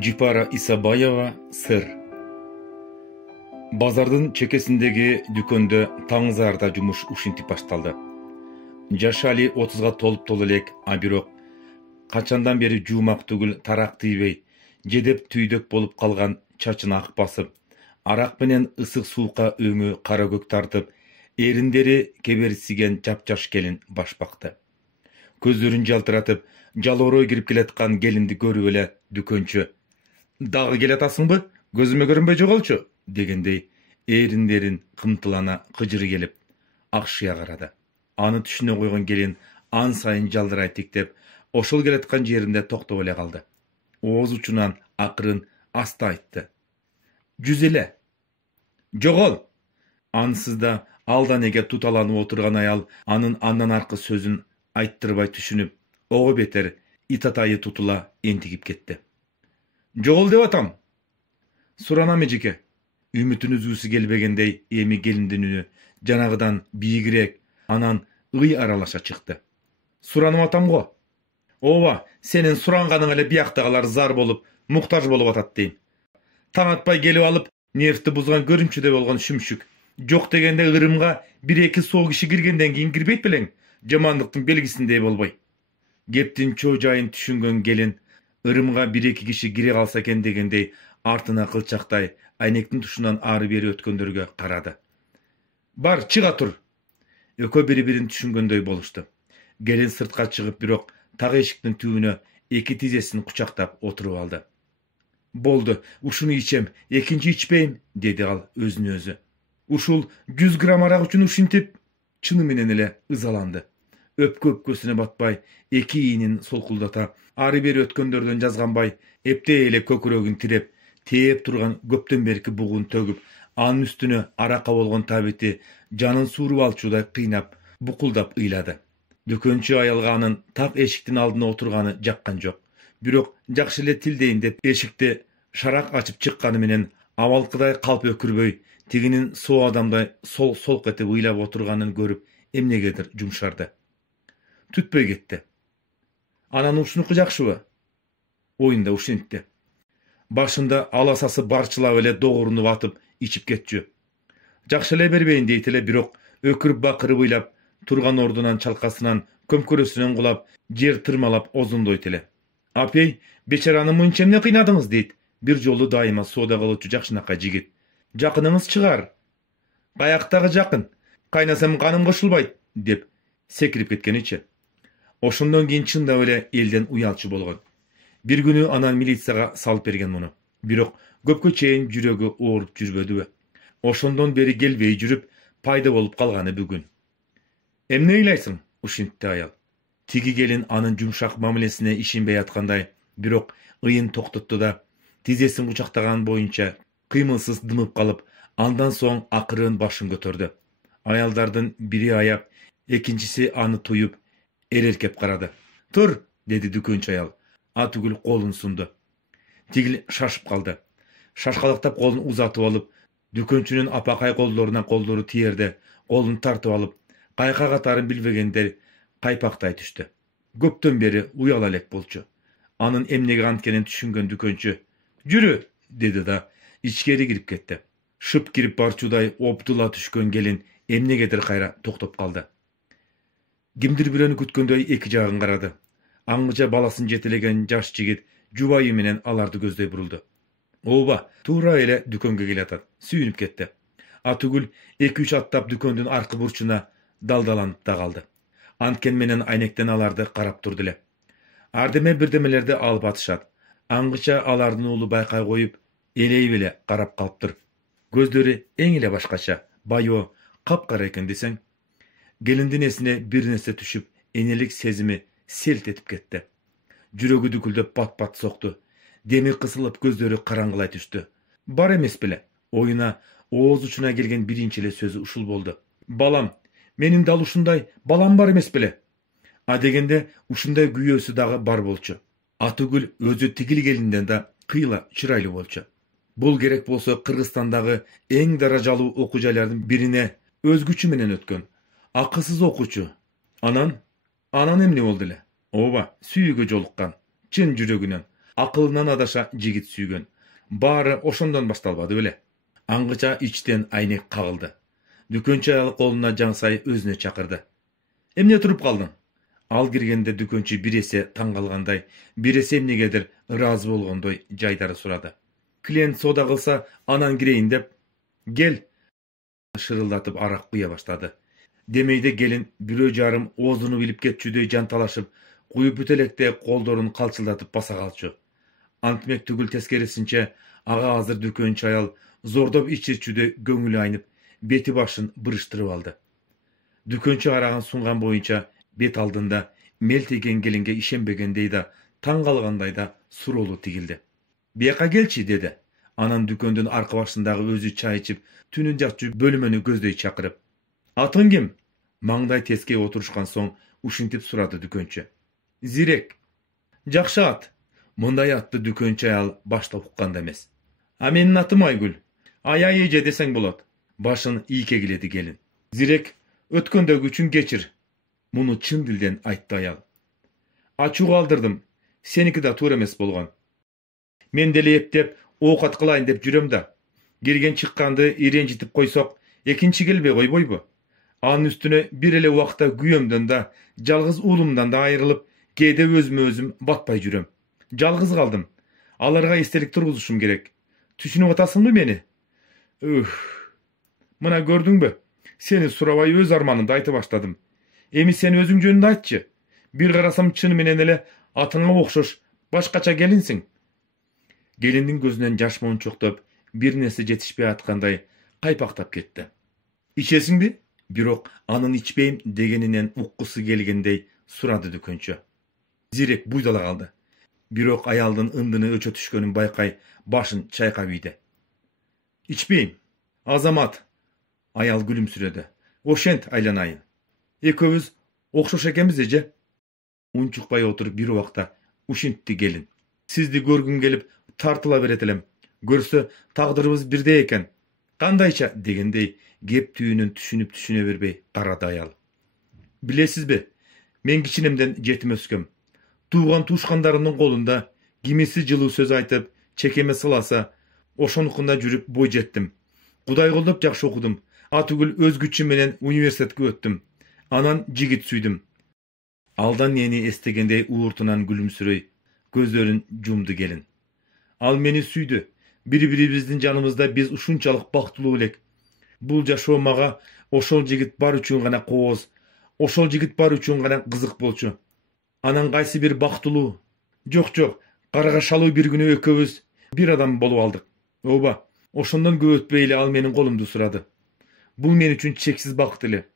Jipara Исабаева сыр. Базардын чекесиндеги дүкөндө таң зарда жумуш ушинтип башталды. Жашы али 30га толуп элек, а бирок качандан бери жуумак түгүл тарак тийбей, жедеп түйдөк болуп калган чачын ак басып, арак менен ысык суукка өңү кара көк тартып, эриндери кеберсиген жапжаш келин баш бакты. Көздөрүн жалтыратып, жалоорой кирип келаткан келинди көрүп эле дүкөнчү "Дагы келатасыңбы? Көзүмө көрүнбөй жоголчу" дегендей эриндерин кымтылана кыжыры келип акшыя карады. Аны түшүнө койгон келин ан сайын жалдырай тиктеп, ошол келаткан жеринде токтоп эле калды. Ооз учунан акырын аста айтты: "Жүз эле. Жогол!" Ансыз да алдан эге туталанып отурган аял анын андан аркы сөзүн айттырбай түшүнүп, ого бетер итатайы тутула энтигип кетти. "Жогол деп атам. Суранам эжеке." Үмүтүн үзгүсү келбегендей эми келиндин үнү жанагыдан бийигирээк, анан ый аралаша чыкты. "Суранып атам го. Ооба, сенин суранганың эле бияктагылар зар болуп, муктаж болуп атат дейм. Таң атпай келип алып, нервти бузган көрүмчүдөй болгон шүмшүк. Жок дегенде ырымга 1-2 соо киши киргенден кийин кирбейт белең, жамандыктын белгисиндей болбой." Кептин чоо жайын түшүнгөн келин ырымга 1-2 киши кире калса экен дегендей артына кылчактай айнектин тушунан ары бери өткөндөргө карады. "Бар, чыга тур." Экөө бири-бирин түшүнгөндөй болушту. Келин сыртка чыгып, бирок так эшиктин түбүнө эки тизесин кучактап отуруп алды. "Болду, ушуну ичем, экинчи ичпейм", деди ал өзүнө өзү. Ушул 100 грамм арак үчүн ушинтип, чыны менен эле ызаланды. Өпкө-өпкөсүнө батпай, эки иинин солкулдата, ары бери өткөндөрдөн жазганбай, эптей эле көкүрөгүн тиреп, тээп турган көптөн берки бугун төгүп, анын үстүнө аракка болгон табити жанын сууруп алчудай кыйнап, букулдап ыйлады. Дүкөнчү аялга анын так эшиктин алдына отурганы жаккан жок. Бирок жакшы эле тилдейин деп эшикти шарак ачып чыкканы менен абалкыдай калп өкүрбөй, тигинин соо адамдай солк этип ыйлап отурганын көрүп, эмнегедир жумшарды. Түтпөй кетти. "Анан ушунуку жакшыбы?" Оюнда ушинтти. Башында аласасы барчылап эле догурунуп атып ичип кетчү. Жакшы эле бербейин дейт эле, бирок өкүрүп бакырып ыйлап турган ордунан чалкасынан көмкөрөсүнөн кулап, жер тырмалап озондойт эле. "Апей, бечараны мынча эмне кыйнадыңыз?" дейт бир жолу дайыма соода кылуучу жакшынакай жигит. "Жакыныңыз чыгар." "Каяктагы жакын? Кайнасам каным кошулбайт" деп секирип кеткеничи. Ошондон кийин чындап эле элден уялчу болгон. Бир күнү анан милицияга салып берген муну. Бирок көпкө чейин жүрөгү ооруп жүрбөдүбү? Ошондон бери келбей жүрүп, пайда болуп калганы бүгүн. "Эмне ыйлайсың?" ушинтти аял. Тиги келин анын жумшак мамилесине ишенбей аткандай, бирок ыйын токтотту да, тизесин кучактаган боюнча кыймылсыз дымып калып, андан соң акырын башын көтөрдү. Аялдардын бири аяп, экинчиси аны туюп, эрелкеп карады. "Тур", деди дүкөнчү аял. Атүгүл колун сунду. Тигил шашып калды. Шашкалактап колун узатып алып, дүкөнчүнүн апакай колдору тиерде, колун тартып алып, кайка катарын билбегендер кайпактай түштү. Көптөн бери уяла элек болчу. Анын эмнеге анткенин түшүнгөн дүкөнчү "Жүрү", деди да ичкери кирип кетти. Шып кирип барчудай оптула түшкөн келин эмнегедир кайра токтоп калды. Кимдир бирөөнү күткөндөй эки жагын карады. Аңгыча баласын жетелеген жаш жигит жубайы менен аларды көздөй бурулду. Ооба, туура эле дүкөнгө келатат. Сүйүнүп кетти. Атүгүл 2-3 аттап дүкөндүн аркы бурчуна далдаланып да калды. Анткен менен айнектен аларды карап турду эле. Ардеме бирдемелерди алып атышат. Аңгыча алардын уулу байкай коюп, элейип эле карап калыптыр. Көздөрү эң эле башкача, байоо, капкара экен десең. Келиндин эсине бир нерсе түшүп, энелик сезими селт этип кетти. Жүрөгү дүкүлдөп бат-бат сокту. Деми кысылып, көздөрү караңгылай түштү. Бар эмес беле? Оюна, ооз учуна келген биринчи эле сөзү ушул болду. "Балам, менин дал ушундай балам бар эмес беле?" А дегенде ушундай күйөөсү дагы бар болчу. Атүгүл өзү тигил келинден да кыйла чырайлуу болчу. Бул керек болсо Кыргызстандагы эң даражалуу окуу жайлардын бирине өз күчү менен өткөн. Акысыз окуучу. Анан эмне болду эле? Ооба, сүйүүгө жолуккан. Чын жүрөгүнөн. akılından adaşa jigit sүйgön. Bары ошондон башталбады беле. Аңгыча ичтен айнек кагылды. Дүкөнчү аял колуна жаңсай өзүнө чакырды. Эмне туруп калдың? Ал киргенде дүкөнчү биресе таң калгандай, биресе эмнегедир ыраазы болгондой жайдары сурады. Клиент соода кылса, анан кирейин деп, кел, шырылдатып арак куя баштады. Демейде келин бирөө жарым оозуну билип кетчүдөй жанталашып, куюп бүтелекте колдорун калчылдатып баса калчу. Антмек түгүл тескерисинче, ага азыр дүкөнчү аял зордоп ичирчүдө көңүлү айнып, бети башын бырыштырып алды. Дүкөнчү караган сунган боюнча бет алдында мелтеген келинге ишенбегендей да, таң калгандай да суроолу тигилди. Бияка келчи деди. Анан дүкөндүн аркы башындагы өзү чай ичип, түнүн жакчу бөлмөнү көздөй чакырып. Атың ким? Маңдай теске отурушкан соң ушинтип сурады дүкөнчү. Зирек. Жакшы ат. Мындай атты дүкөнчү аял башта укканда эмес. А менин атым Айгүл. Ая эже десең болот. Башын ийкегиледи келин. Зирек, өткөндөгү үчүн кечир. Муну чын дилден айтты аял. Ачуу калтырдым. Сеники да туура эмес болгон. Мен деле эптеп, оокат кылайын деп жүрөм да. Кирген чыкканды иренжитип койсок, экинчи келбей койбойбу? Анын үстүнө бир эле убакта күйөөмдөн да, жалгыз уулумдан да айрылып, кээде өзүмө өзүм батпай жүрөм. Жалгыз калдым. Аларга эстелик тургузушум керек. Түшүнүп атасыңбы мени? Мына көрдүңбү? Сени сурабай өз арманымды айтып баштадым. Эми сен өзүң жөнүндө айтчы. Бир карасам чын менен эле атыңа окшош башкача келинсиң. Келиндин көзүнөн жаш мончоктоп, бир нерсе жетишпей аткандай кайпактап кетти. Ичесиңби? Бирок анын ичпейм дегенинен уккусу келгендей сурады дүкөнчү. Зирек буйдала калды. Бирок аялдын ындыны өчө түшкөнүн байкай, башын чайкап ийди. Ичпейм. Азамат. Аял күлүмсүрөдү. Ошент айланайын. Экөөбүз окшош экенбиз эже. Унчукпай отуруп бир убакта ушинтти келин. Сизди көргүм келип тартыла берет элем. Көрсө тагдырыбыз бирдей экен. Кандайча дегендей кеп түйүнүн түшүнө бербей карады аял. Билесизби, мен кичинемден жетим өскөм. Тууган туушкандарымдын колунда кимиси жылуу сөз айтып, чекеме сыласа, ошонукунда жүрүп бой жеттим. Кудай колдоп жакшы окудум. Атүгүл өз күчүм менен университетке өттүм. Анан жигит сүйдүм. Алдан мени эстегендей ууртунан күлүмсүрөй, көздөрүн жумду келин. Ал мени сүйдү. Бири-бирибиздин жаныбызда биз ушунчалык бактылуу элек. Бул жашоо мага ошол жигит бар үчүн гана кооз, ошол жигит бар үчүн гана кызык болчу. Анан кайсы бир бактылуу? Жок, карага шалуу бир күнү экөөбүз бир адам болуп алдык. Ооба, ошондон көп өтпөй эле ал менин колумду сурады. Бул мен үчүн чексиз бакыт эле.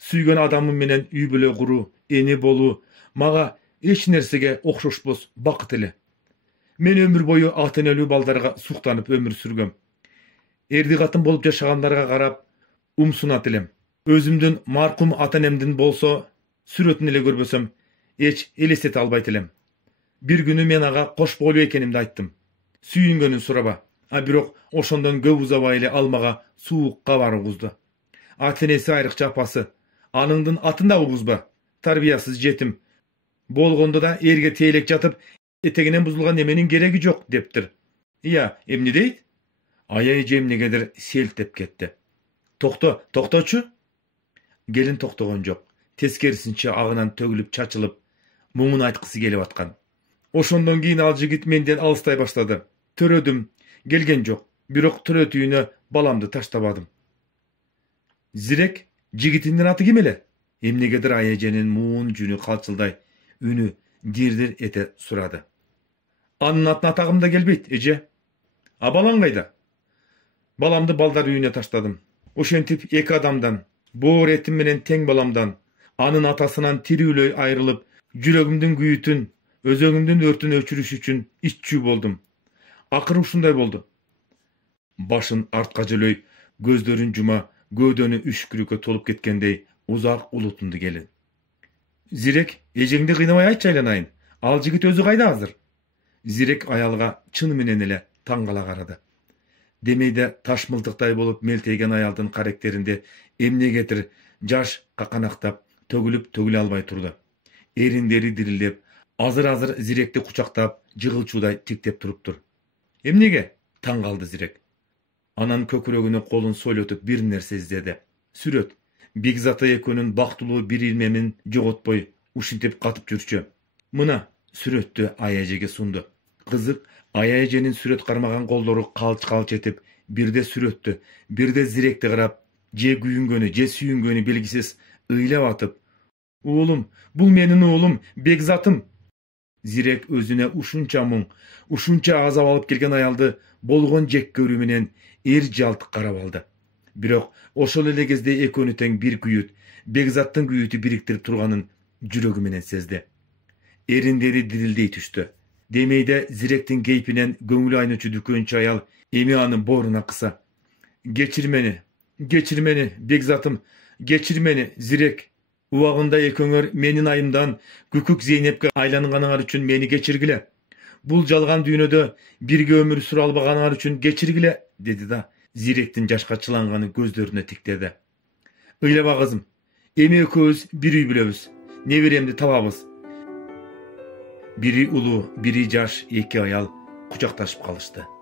Сүйгөн адамым менен үй бүлө куруу, эне болуу мага эч нерсеге окшошпос бакыт эле. Мен өмүр бою ата энелүү балдарга суктанып өмүр сүргөм. Эрди катын болуп жашагандарга карап умсунат элем. Өзүмдүн маркум ата энемдин болсо сүрөтүн эле көрбөсөм, эч элестете албайт элем. Бир күнү мен ага кош бойлуу экенимди айттым. Сүйүнгөнүн сураба. А бирок ошондон көп узабай эле ал мага суук кабар угузду. Ата энеси айрыкча апасы. Аныңдын атын да угузба. Тарбиясыз жетим. Болгондо да эрге тейлек жатып, этегинен бузулган неменин кереги жок дептир. Ия, эмне дейт? Ая эже эмнегедир селтеп кетти. Токточу? Келин токтогон жок. Тескерисинче агынан төгүлүп чачылып, муңун айткысы келип аткан. Ошондон кийин ал жигит менден алыстай баштады. Төрөдүм, келген жок. Бирок төрөт үйүнө баламды таштабадым. Зирек, жигитиңдин аты ким эле? Эмнегедир ая эженин муун жүнү калчылдай, үнү дирдир эте сурады. Анын атын атагым да келбейт, эже. А балаң кайда? Баламды балдар үйүнө таштадым. Ошентип эки адамдан, боор этим менен тең баламдан, анын атасынан тирүүлөй айрылып, жүрөгүмдүн күйүтүн, өзөгүмдүн өртүн өчүрүш үчүн иччүү болдум. Акыры ушундай болду. Башын артка жөлөй, көздөрүн жума, көөдөнү үшкүрүккө толуп кеткендей узак улутунду келин. Зирек, эжеңди кыйнабай айтчы айланайын. Ал жигит өзү кайда азыр? Зирек аялга чын менен эле таң кала карады. Демейде таш мылтыктай болуп мелтейген аялдын каректеринде эмнегетир жаш каканактап, төгүлүп төгүлө албай турду. Эриндери дирилдеп, азыр-азыр Зиректи кучактап, jığılçuuday tiktep turupdur. Emnege? Taң kaldı Zirek. Anan kökürögüne kolun soylotup bir nerse izledi. Süröt. Begzata ekönün baktılığı bir ilmemin jogotboy uşintip katıp жүрчү. Mına süröttü Ayajege sundu. Kızık Ayajenin süröt karmagan kolları kalç etip birde süröttü, birde Zirekte karap, je güyüngönü, je süyüngönü belgisiz ıylap atıp, "Oğlum, bul menin oğlum, Begzatım." Zirek özüne uşunça muң, uşunça azap alıp kelgen ayaldı bolgon jek körүү menен jaltık karap aldı. Birok oşol ele кезде ekönü teң bir güýüt, Begzattын güýütü biriktirip turganын жүрөгü menен sezdi. Erinderi dirildey түштü. Demeyde Zirektin geypinen göңül aynoçu dükönçü ayal emi anın boruna kısa. "Geçir meni, Begzatım, geçir meni, Zirek. Uwagында eköňör menin ayımdan Gükük Zeynepke aylangaňar üçin meni geçirgile. Bul jalgan düýnöde birge ömür sür albagaňar üçin geçirgile," dedi da Zirektin jaşka çılangany gözlerine tikledi. "Ыйлaba kızım, emi ököz bir üy bilebиz. Neberemdi tababız." Biri ulu, biri jaş eki ayal kucaktaşıp kalıştı.